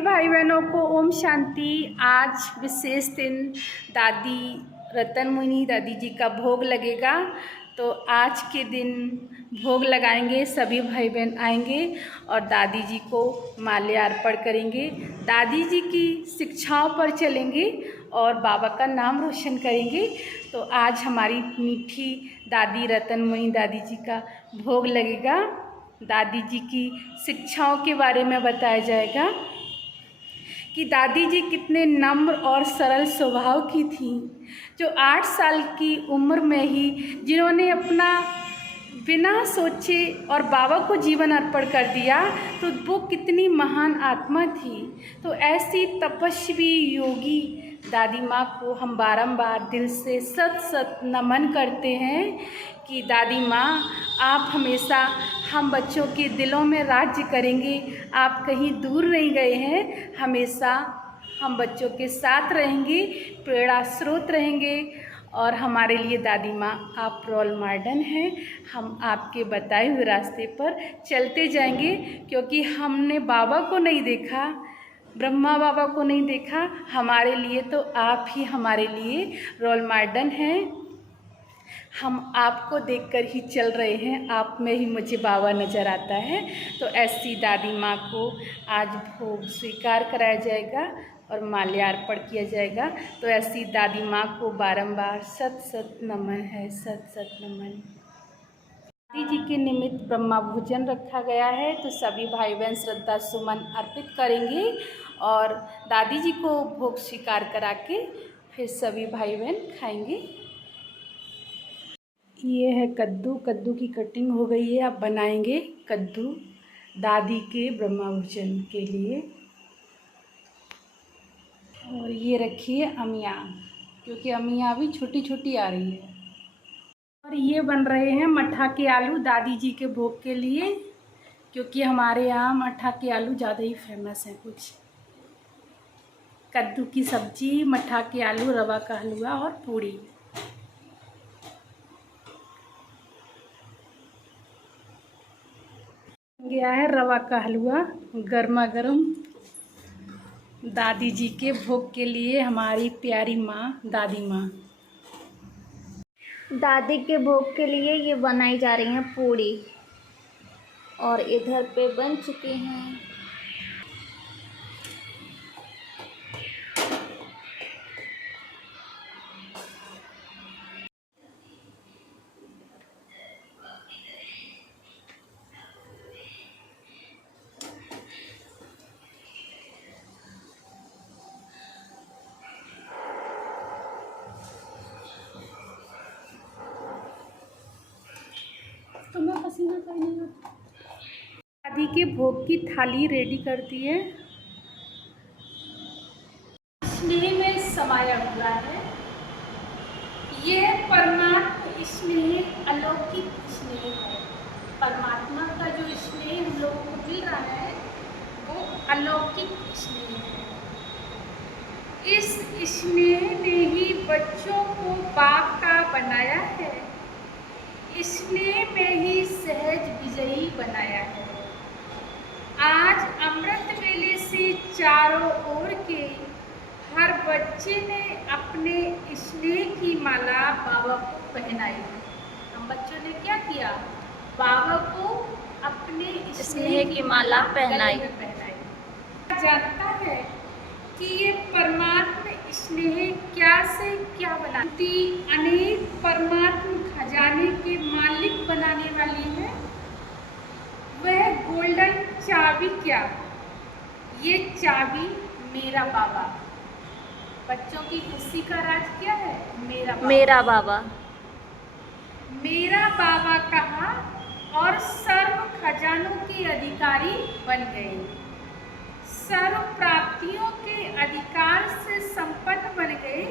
सभी भाई बहनों को ओम शांति। आज विशेष दिन दादी रतन मुनि दादी जी का भोग लगेगा, तो आज के दिन भोग लगाएंगे। सभी भाई बहन आएंगे और दादी जी को माल्यार्पण करेंगे, दादी जी की शिक्षाओं पर चलेंगे और बाबा का नाम रोशन करेंगे। तो आज हमारी मीठी दादी रतन मुनि दादी जी का भोग लगेगा। दादी जी की शिक्षाओं के बारे में बताया जाएगा कि दादी जी कितने नम्र और सरल स्वभाव की थी, जो 8 साल की उम्र में ही जिन्होंने अपना बिना सोचे और बाबा को जीवन अर्पण कर दिया, तो वो कितनी महान आत्मा थी। तो ऐसी तपस्वी योगी दादी माँ को हम बारंबार दिल से सत सत नमन करते हैं कि दादी माँ, आप हमेशा हम बच्चों के दिलों में राज्य करेंगे। आप कहीं दूर नहीं गए हैं, हमेशा हम बच्चों के साथ रहेंगे, प्रेरणा स्रोत रहेंगे। और हमारे लिए दादी माँ आप रोल मॉडल हैं। हम आपके बताए हुए रास्ते पर चलते जाएंगे, क्योंकि हमने बाबा को नहीं देखा, ब्रह्मा बाबा को नहीं देखा। हमारे लिए तो आप ही हमारे लिए रोल मॉडल हैं। हम आपको देखकर ही चल रहे हैं, आप में ही मुझे बाबा नज़र आता है। तो ऐसी दादी माँ को आज भोग स्वीकार कराया जाएगा और माल्यार्पण किया जाएगा। तो ऐसी दादी माँ को बारंबार सत सत नमन है, सत सत नमन। दादी जी के निमित्त ब्रह्मा भोजन रखा गया है, तो सभी भाई बहन श्रद्धा सुमन अर्पित करेंगे और दादी जी को भोग स्वीकार करा के फिर सभी भाई बहन खाएंगे। ये है कद्दू, कद्दू की कटिंग हो गई है। अब बनाएंगे कद्दू दादी के ब्रह्मा भोजन के लिए। और ये रखिए अमिया, क्योंकि अमिया भी छोटी छोटी आ रही है। और ये बन रहे हैं मट्ठा के आलू दादी जी के भोग के लिए, क्योंकि हमारे यहाँ मट्ठा के आलू ज़्यादा ही फेमस हैं। कुछ कद्दू की सब्जी, मट्ठा के आलू, रवा का हलवा और पूड़ी। गया है रवा का हलवा गर्मा गर्म दादी जी के भोग के लिए। हमारी प्यारी माँ दादी माँ दादी के भोग के लिए ये बनाई जा रही हैं पूड़ी, और इधर पे बन चुके हैं। तुम्हें पसीना करनी हो। दादी के भोग की थाली रेडी कर दी है। स्नेह में समाया हुआ है। ये परमात्मा स्नेह, अलौकिक स्नेह है। परमात्मा का जो स्नेह हम लोगों को मिल रहा है, वो अलौकिक स्नेह है। इस स्नेह ने ही बच्चों को बाप का बनाया है, स्नेह में ही सहज विजयी बनाया है। आज अमृत वेले से चारों ओर के हर बच्चे ने अपने स्नेह की माला बाबा को पहनाई है। हम बच्चों ने क्या किया? बाबा को अपने स्नेह की माला पहनाई। जानता है कि ये परमात्मा स्नेह क्या से क्या बनाती, अनेक परमात्मा खजाने के मालिक बनाने वाली है। वह गोल्डन चाबी क्या? ये चाबी मेरा बाबा। बच्चों की खुशी का राज क्या है? मेरा बाबा। मेरा बाबा। मेरा बाबा कहा और सर्व खजानों के अधिकारी बन गए, सर्व प्राप्तियों के अधिकार से संपन्न बन गए,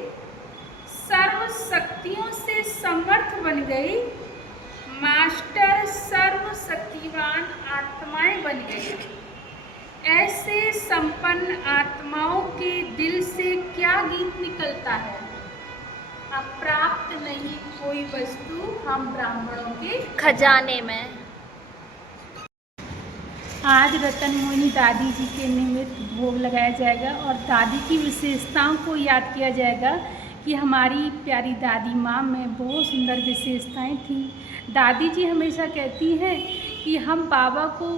सर्व शक्तियों से समर्थ बन गई, मास्टर सर्व शक्तिवान आत्माएं बन गई। ऐसे संपन्न आत्माओं के दिल से क्या गीत निकलता है? अप्राप्त नहीं कोई वस्तु हम ब्राह्मणों के खजाने में। आज रतन मोहिनी दादी जी के निमित्त भोग लगाया जाएगा और दादी की विशेषताओं को याद किया जाएगा कि हमारी प्यारी दादी माँ में बहुत सुंदर विशेषताएं थीं। दादी जी हमेशा कहती हैं कि हम बाबा को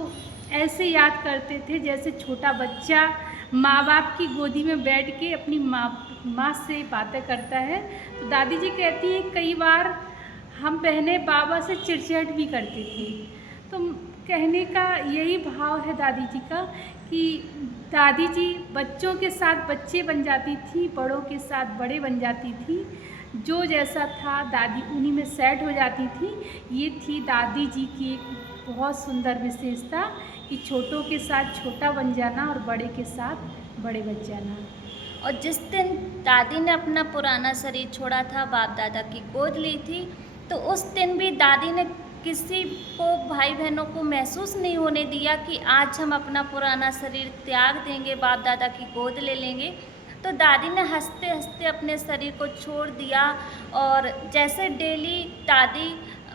ऐसे याद करते थे जैसे छोटा बच्चा माँ बाप की गोदी में बैठ के अपनी माँ से बातें करता है। तो दादी जी कहती हैं कई बार हम बहनें बाबा से चिड़चिड़ भी करती थी। तो कहने का यही भाव है दादी जी का कि दादी जी बच्चों के साथ बच्चे बन जाती थी, बड़ों के साथ बड़े बन जाती थी। जो जैसा था दादी उन्हीं में सेट हो जाती थी। ये थी दादी जी की एक बहुत सुंदर विशेषता कि छोटों के साथ छोटा बन जाना और बड़े के साथ बड़े बन जाना। और जिस दिन दादी ने अपना पुराना शरीर छोड़ा था, बाप दादा की गोद ली थी, तो उस दिन भी दादी ने किसी को, भाई बहनों को महसूस नहीं होने दिया कि आज हम अपना पुराना शरीर त्याग देंगे, बाप दादा की गोद ले लेंगे। तो दादी ने हंसते हंसते अपने शरीर को छोड़ दिया और जैसे डेली दादी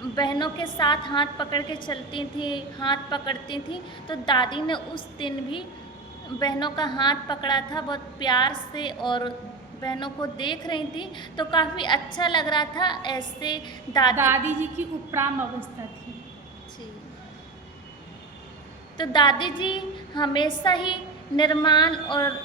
बहनों के साथ हाथ पकड़ के चलती थी, हाथ पकड़ती थी, तो दादी ने उस दिन भी बहनों का हाथ पकड़ा था बहुत प्यार से और बहनों को देख रही थी, तो काफ़ी अच्छा लग रहा था। ऐसे दादी जी की उपराम अवस्था थी जी। तो दादी जी हमेशा ही निर्मल और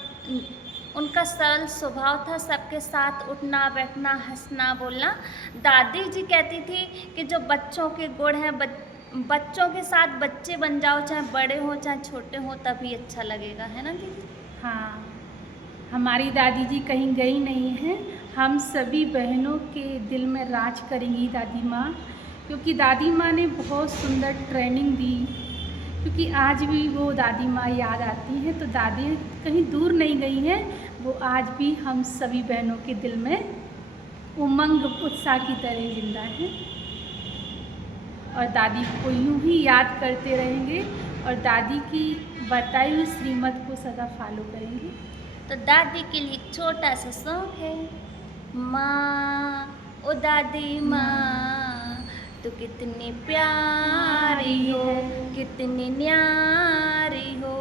उनका सरल स्वभाव था, सबके साथ उठना बैठना, हंसना बोलना। दादी जी कहती थी कि जो बच्चों के गुण हैं, बच्चों के साथ बच्चे बन जाओ, चाहे बड़े हों चाहे छोटे हों, तभी अच्छा लगेगा, है ना दीदी? हाँ, हमारी दादी जी कहीं गई नहीं हैं। हम सभी बहनों के दिल में राज करेंगी दादी माँ, क्योंकि दादी माँ ने बहुत सुंदर ट्रेनिंग दी। क्योंकि आज भी वो दादी माँ याद आती हैं, तो दादी कहीं दूर नहीं गई हैं, वो आज भी हम सभी बहनों के दिल में उमंग उत्साह की तरह जिंदा हैं और दादी को यूँ ही याद करते रहेंगे और दादी की बताई हुई श्रीमत को सदा फॉलो करेंगे। तो दादी के लिए एक छोटा सा सॉन्ग है। माँ ओ दादी माँ, तो कितनी प्यारी हो, कितनी न्यारी हो,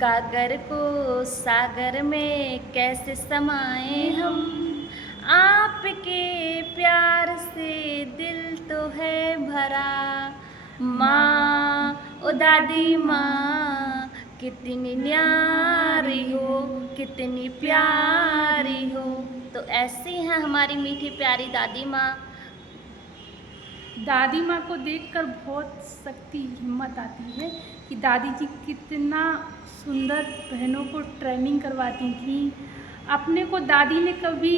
गागर को सागर में कैसे समाए हम, आपके प्यार से दिल तो है भरा। माँ ओ दादी माँ, कितनी न्यारी हो, कितनी प्यारी हो। तो ऐसी हैं हमारी मीठी प्यारी दादी माँ। दादी माँ को देखकर बहुत शक्ति हिम्मत आती है कि दादी जी कितना सुंदर बहनों को ट्रेनिंग करवाती थी। अपने को दादी ने कभी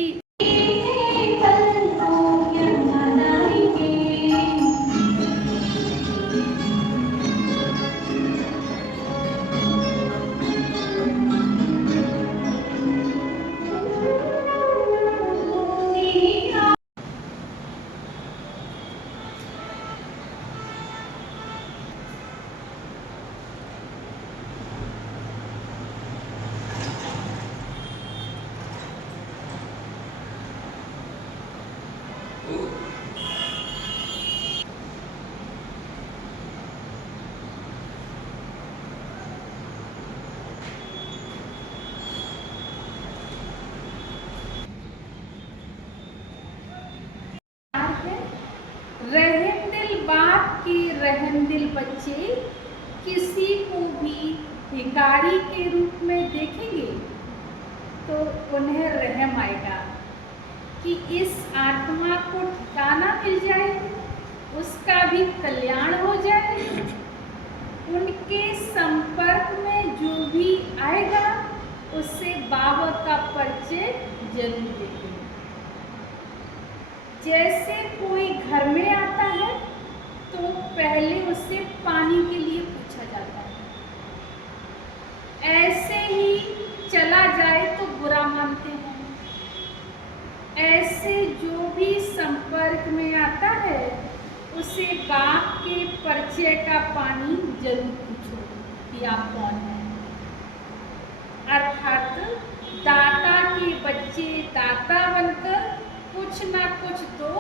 रहम दिल बाप के रहम दिल बच्चे किसी को भी भिखारी के रूप में देखेंगे तो उन्हें रहम आएगा कि इस आत्मा को ठिकाना मिल जाए, उसका भी कल्याण हो जाए। उनके संपर्क में जो भी आएगा उससे बाबा का परिचय जरूर देंगे। जैसे कोई घर में आता है तो पहले उससे पानी के लिए पूछा जाता है, ऐसे ही चला जाए तो बुरा मानते हैं। ऐसे जो भी संपर्क में आता है उसे बाप के परिचय का पानी जरूर पूछो कि आप कौन हैं। अर्थात दाता के बच्चे दाता बनकर कुछ ना कुछ दो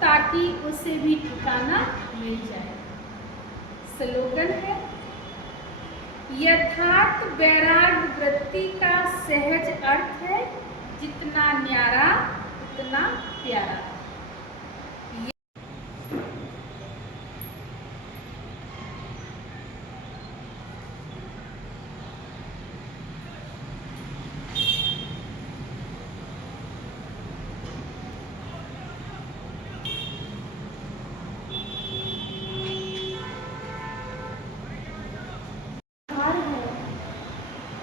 ताकि उसे भी ठिकाना मिल जाए। स्लोगन है, यथार्थ वैराग्य वृत्ति का सहज अर्थ है, जितना न्यारा उतना प्यारा।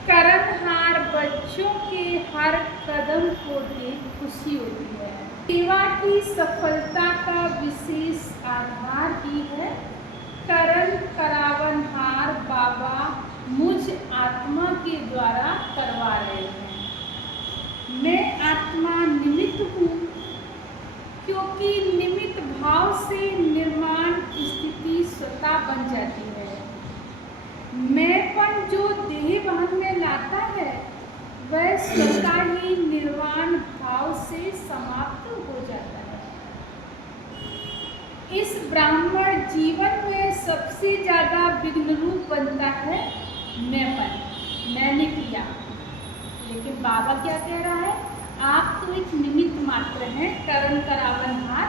कर्महार बच्चों के हर कदम को देख खुशी होती है। सेवा की सफलता का विशेष आधार ही है करण करावनहार बाबा मुझ आत्मा के द्वारा करवा रहे हैं। मैं आत्मा निमित्त हूँ, क्योंकि निमित्त भाव से निर्माण स्थिति स्वतः बन जाती है। मैंपन जो देह भान में लाता है वह स्वतः ही निर्वाण भाव से समाप्त हो जाता है। इस ब्राह्मण जीवन में सबसे ज़्यादा विघ्न रूप बनता है मैंपन, मैंने किया। लेकिन बाबा क्या कह रहा है, आप तो एक निमित्त मात्र हैं, करण करावनहार